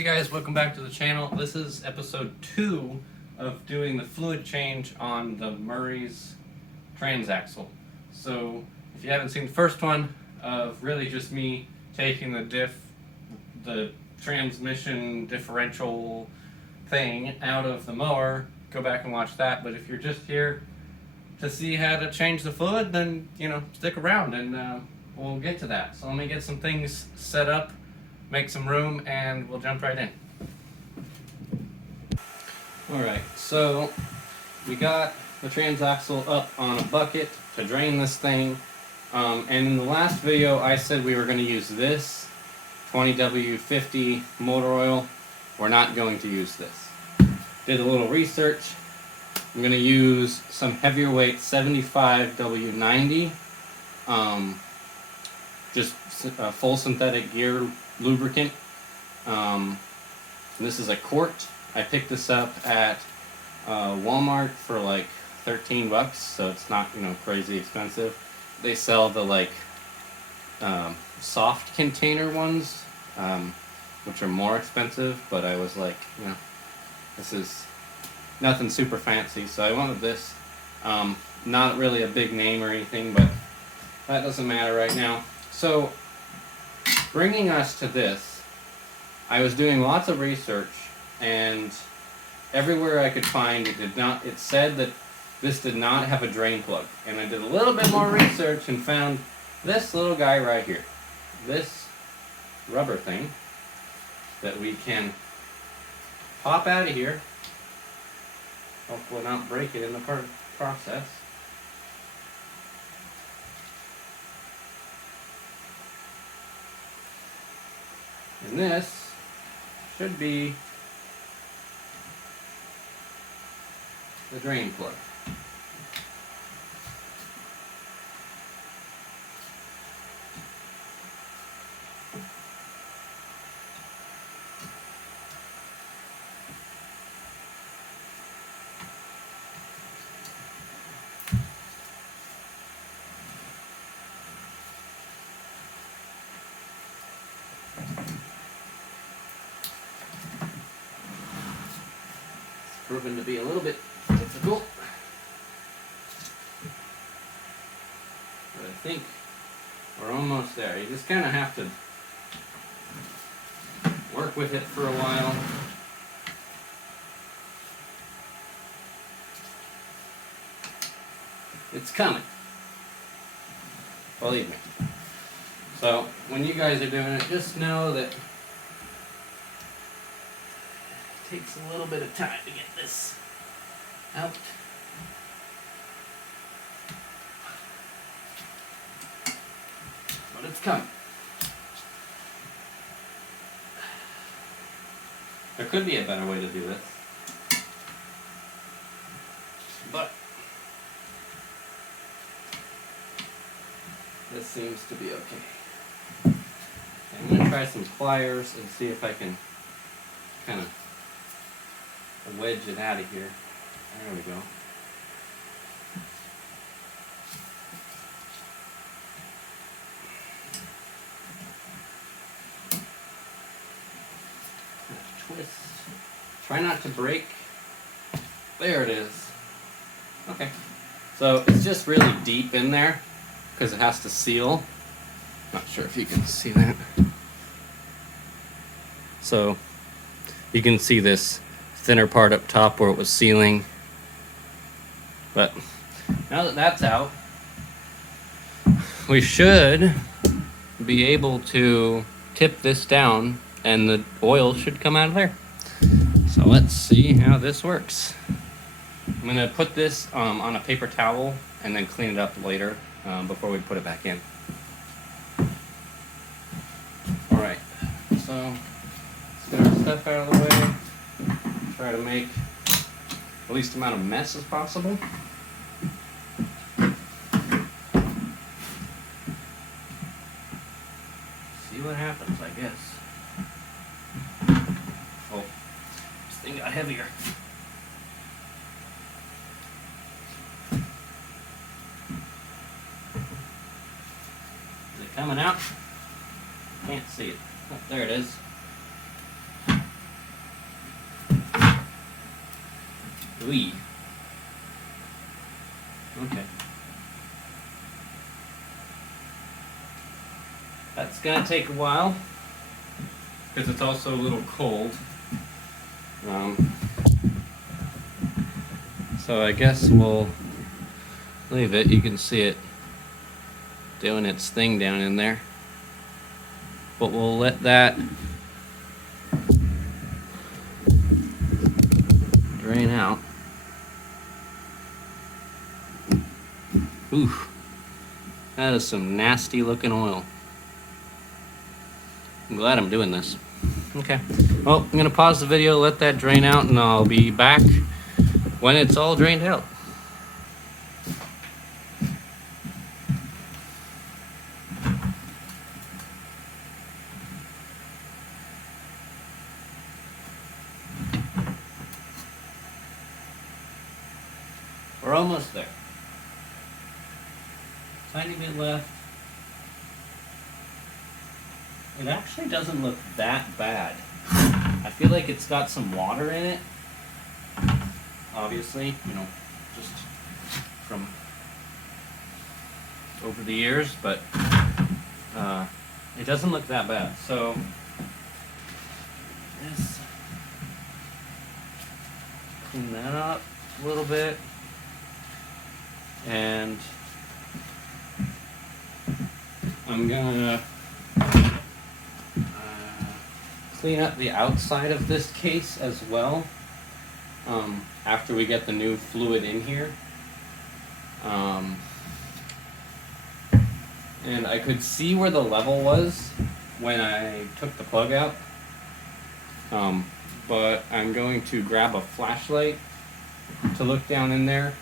Hey guys, welcome back to the channel. This is episode 2 of doing the fluid change on the Murray's transaxle. So if you haven't seen the first one of really just me taking the transmission differential thing out of the mower, go back and watch that. But if you're just here to see how to change the fluid, then stick around and we'll get to that. So let me get some things set up, make some room, and we'll jump right in. Alright, so we got the transaxle up on a bucket to drain this thing, and in the last video I said we were going to use this 20W50 motor oil. We're not going to use this. Did a little research. I'm going to use some heavier weight 75W90, just a full synthetic gear lubricant. This is a quart. I picked this up at Walmart for like 13 bucks, so it's not crazy expensive. They sell the soft container ones, which are more expensive, but I was like, this is nothing super fancy, so I went with this. Not really a big name or anything, but that doesn't matter right now. So bringing us to this, I was doing lots of research, and everywhere I could find it said that this did not have a drain plug. And I did a little bit more research and found this little guy right here. This rubber thing that we can pop out of here. Hopefully not break it in the process. And this should be the drain plug. Proven to be a little bit difficult, but I think we're almost there. You just kind of have to work with it for a while. It's coming, believe me. So when you guys are doing it, just know that takes a little bit of time to get this out. But it's coming. There could be a better way to do this, but this seems to be okay. I'm going to try some pliers and see if I can kind of wedge it out of here. There we go. Twist. Try not to break. There it is. Okay. So it's just really deep in there because it has to seal. Not sure if you can see that. So you can see this thinner part up top where it was sealing. But now that that's out, we should be able to tip this down and the oil should come out of there. So let's see how this works. I'm going to put this on a paper towel and then clean it up later before we put it back in. Alright, so let's get our stuff out of the way. Try to make the least amount of mess as possible. See what happens, I guess. Oh, this thing got heavier. Is it coming out? Can't see it. Oh, there it is. Ooh. Okay. That's gonna take a while because it's also a little cold. So I guess we'll leave it. You can see it doing its thing down in there. But we'll let that drain out. Ooh, that is some nasty looking oil. I'm glad I'm doing this. Okay, well, I'm gonna pause the video, let that drain out, and I'll be back when it's all drained out. We're almost there. Tiny bit left. It actually doesn't look that bad. I feel like it's got some water in it. Obviously, you know, just from over the years, but it doesn't look that bad. So let's clean that up a little bit, and I'm gonna clean up the outside of this case as well after we get the new fluid in here. And I could see where the level was when I took the plug out, but I'm going to grab a flashlight to look down in there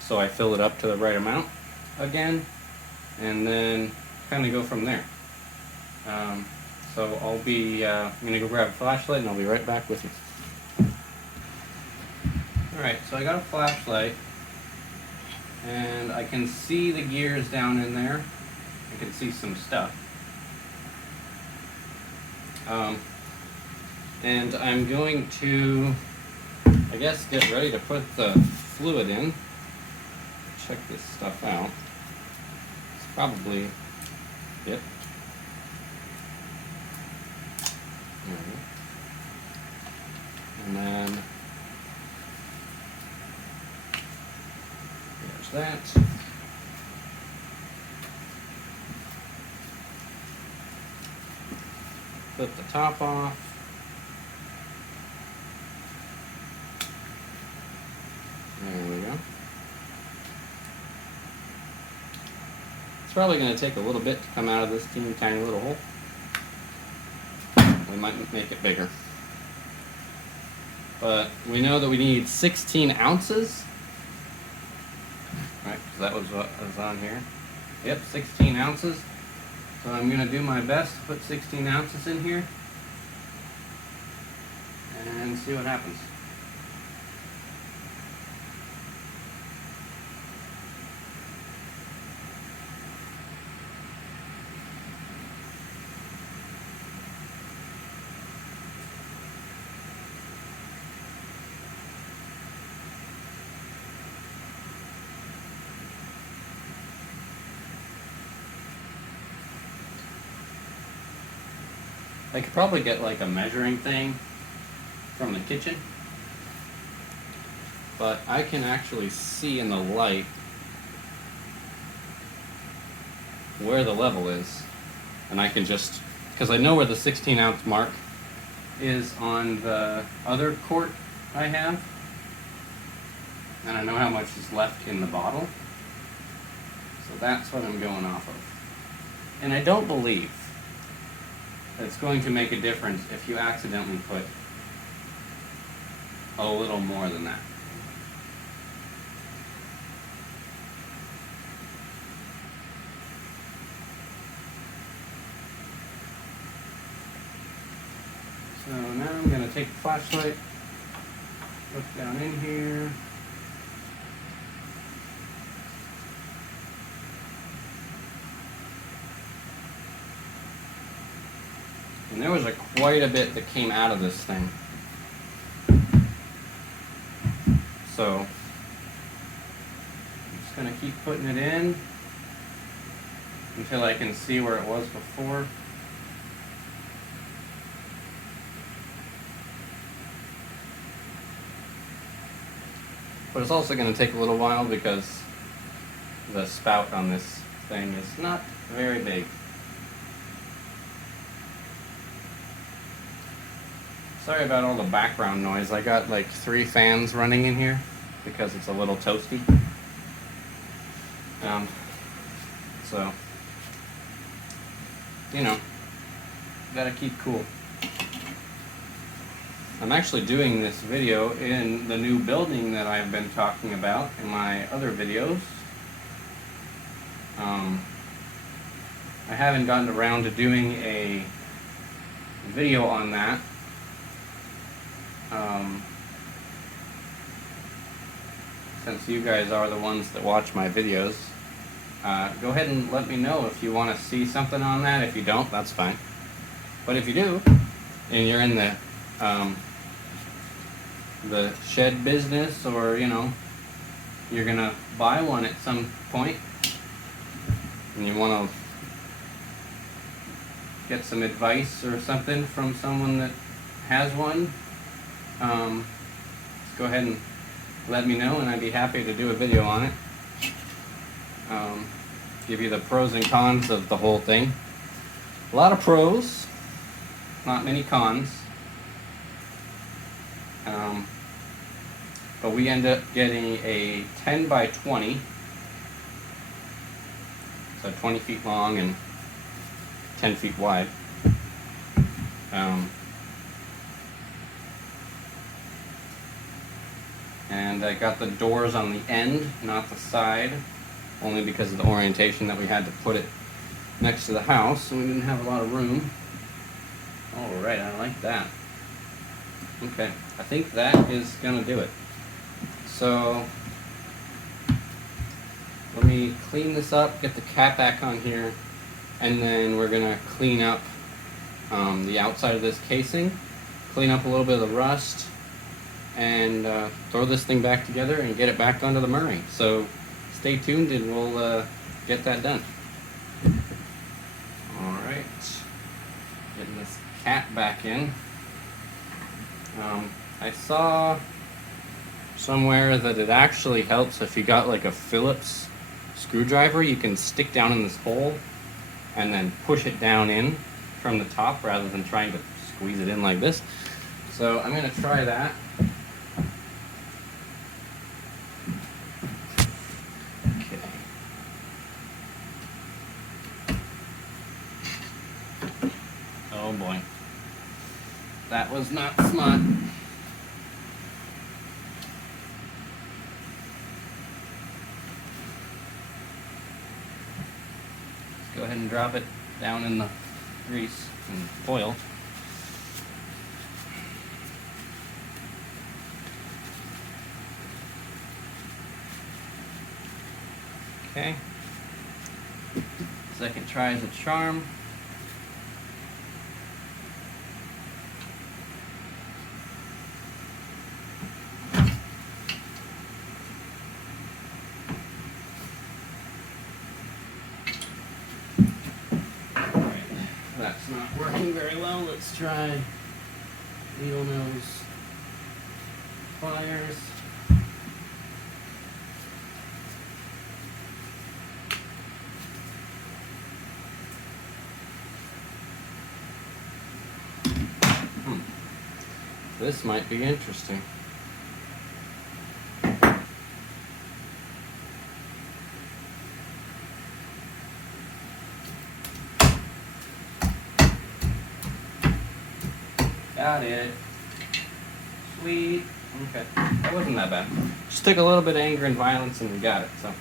so I fill it up to the right amount again, and then kind of go from there. So I'll be, I'm going to go grab a flashlight and I'll be right back with you. Alright, so I got a flashlight and I can see the gears down in there. I can see some stuff. And I'm going to, I guess, get ready to put the fluid in. Check this stuff out. It's probably, yep. And then there's that. Flip the top off. There we go. It's probably going to take a little bit to come out of this teeny tiny little hole. We might make it bigger. But we know that we need 16 ounces. Right, because that was what was on here. Yep, 16 ounces. So I'm going to do my best to put 16 ounces in here and see what happens. I could probably get like a measuring thing from the kitchen, but I can actually see in the light where the level is, and I can just, because I know where the 16 ounce mark is on the other quart I have, and I know how much is left in the bottle, so that's what I'm going off of. And I don't believe it's going to make a difference if you accidentally put a little more than that. So now I'm going to take the flashlight, look down in here. And there was quite a bit that came out of this thing. So I'm just going to keep putting it in until I can see where it was before. But it's also going to take a little while because the spout on this thing is not very big. Sorry about all the background noise. I got like 3 fans running in here because it's a little toasty. So, you know, gotta keep cool. I'm actually doing this video in the new building that I've been talking about in my other videos. I haven't gotten around to doing a video on that. Since you guys are the ones that watch my videos, go ahead and let me know if you want to see something on that. If you don't, that's fine. But if you do, and you're in the shed business, or you know, you're gonna buy one at some point, and you want to get some advice or something from someone that has one, just go ahead and let me know, and I'd be happy to do a video on it. Give you the pros and cons of the whole thing. A lot of pros, not many cons. But we end up getting a 10 by 20, so 20 feet long and 10 feet wide. And I got the doors on the end, not the side, only because of the orientation that we had to put it next to the house, and we didn't have a lot of room. Alright, I like that. Okay, I think that is gonna do it. So, let me clean this up, get the cap back on here, and then we're gonna clean up the outside of this casing, clean up a little bit of the rust, and throw this thing back together and get it back onto the Murray. So stay tuned and we'll get that done. Alright, getting this cap back in. I saw somewhere that it actually helps if you got like a Phillips screwdriver. You can stick down in this hole and then push it down in from the top rather than trying to squeeze it in like this. So I'm going to try that. Okay. Oh boy. That was not smart. Let's go ahead and drop it down in the grease and oil. Okay. Second try is a charm. That's not working very well. Let's try needle nose pliers. This might be interesting. Got it. Sweet. Okay. That wasn't that bad. Just took a little bit of anger and violence and we got it, so.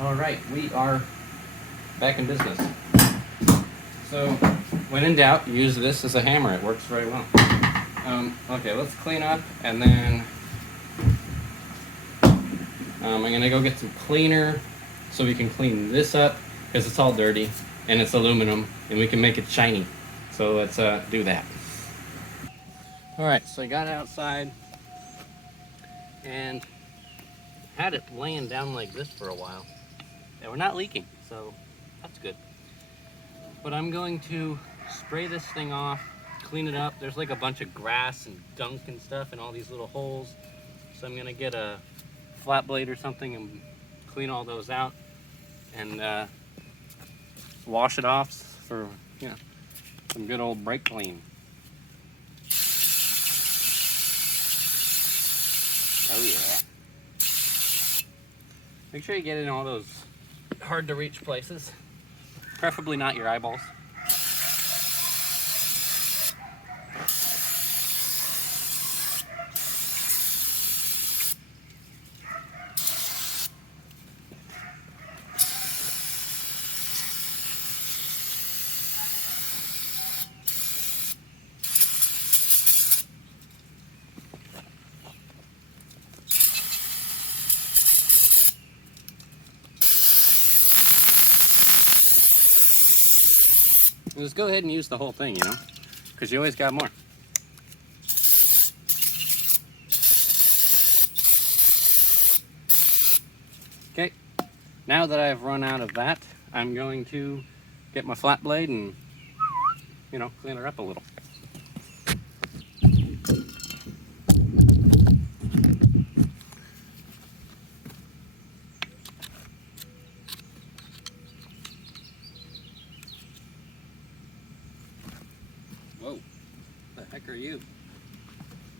Alright, we are back in business. So, when in doubt, use this as a hammer. It works very well. Okay, let's clean up, and then I'm going to go get some cleaner so we can clean this up, because it's all dirty, and it's aluminum, and we can make it shiny. So let's do that. Alright, so I got it outside and had it laying down like this for a while. And we're not leaking, so that's good. But I'm going to spray this thing off, clean it up. There's like a bunch of grass and gunk and stuff in all these little holes. So I'm gonna get a flat blade or something and clean all those out and wash it off for, you know, some good old brake clean. Oh yeah. Make sure you get in all those hard to reach places. Preferably not your eyeballs. Just go ahead and use the whole thing, you know, because you always got more. Okay, now that I've run out of that, I'm going to get my flat blade and, you know, clean her up a little. Whoa, the heck are you?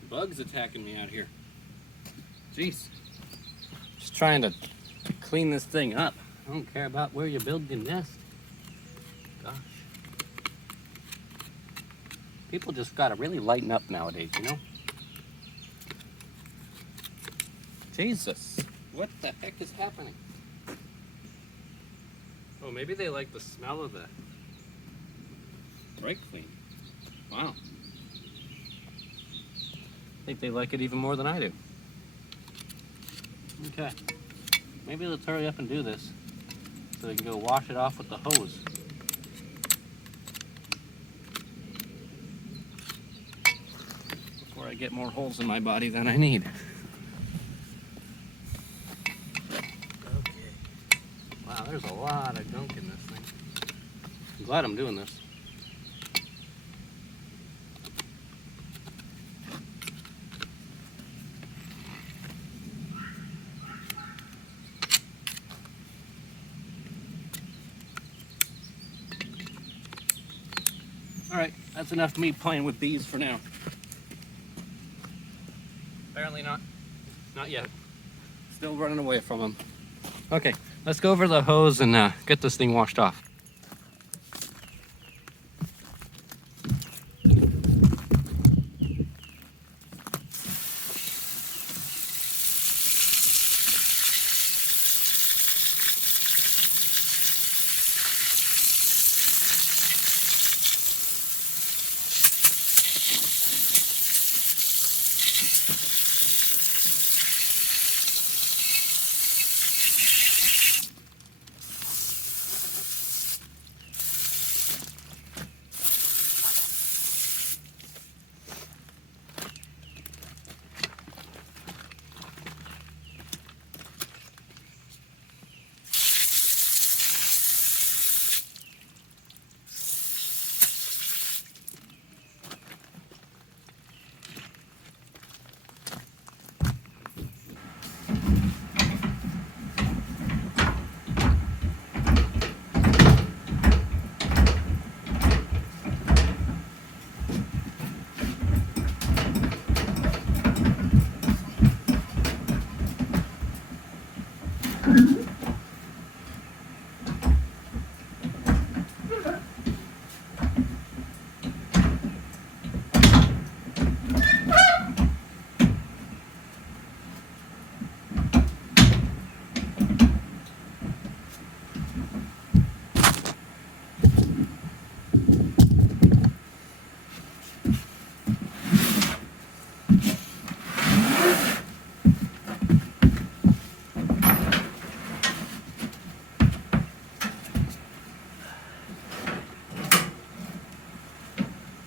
Bugs attacking me out here. Jeez. Just trying to clean this thing up. I don't care about where you build your nest. Gosh. People just gotta really lighten up nowadays, you know? Jesus. What the heck is happening? Oh, maybe they like the smell of the brake clean. Wow. I think they like it even more than I do. Okay. Maybe let's hurry up and do this so we can go wash it off with the hose. Before I get more holes in my body than I need. Okay. Wow, there's a lot of gunk in this thing. I'm glad I'm doing this. Alright, that's enough of me playing with bees for now. Apparently not. Not yet. Still running away from them. Okay, let's go over the hose and get this thing washed off.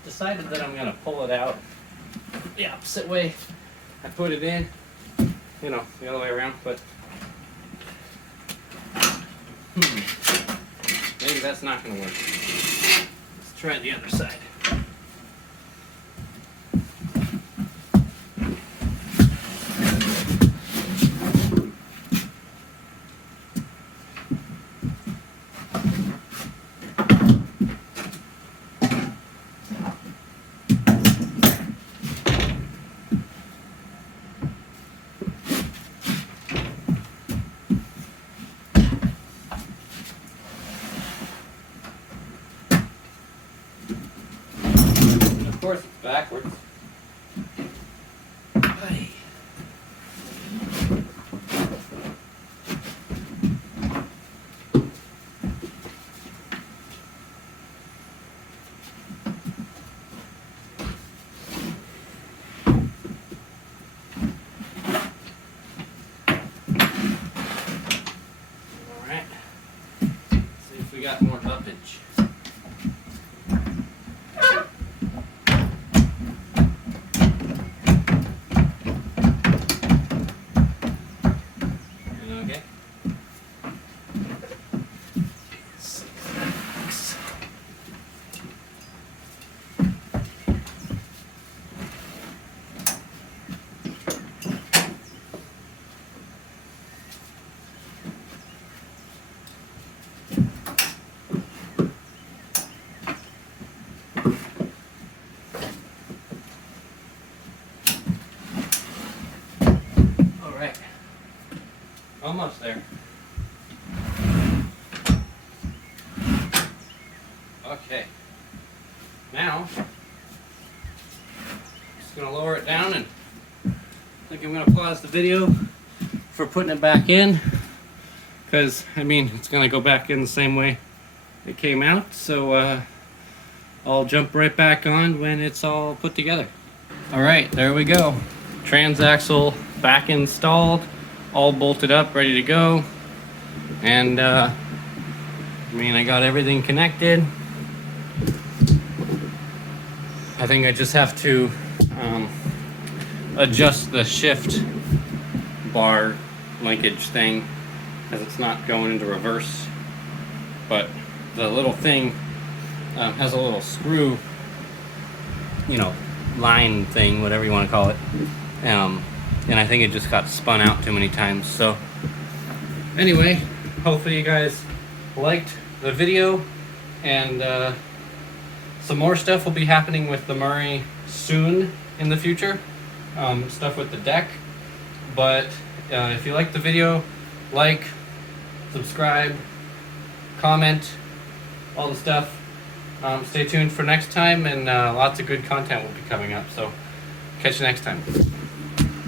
Decided that I'm going to pull it out the opposite way I put it in, you know, the other way around, but maybe that's not going to work. Let's try the other side. Of course, it's backwards. Hey. All right. See if we got more uppage. Almost there. Okay. Now, just gonna lower it down, and I think I'm gonna pause the video for putting it back in, because I mean it's gonna go back in the same way it came out. So I'll jump right back on when it's all put together. All right, there we go. Transaxle back installed. All bolted up, ready to go. And I mean, I got everything connected. I think I just have to adjust the shift bar linkage thing, because it's not going into reverse. But the little thing has a little screw, you know, line thing, whatever you want to call it. And I think it just got spun out too many times. So anyway, hopefully you guys liked the video, and some more stuff will be happening with the Murray soon in the future, stuff with the deck. But if you liked the video, like, subscribe, comment, all the stuff. Stay tuned for next time, and lots of good content will be coming up. So catch you next time.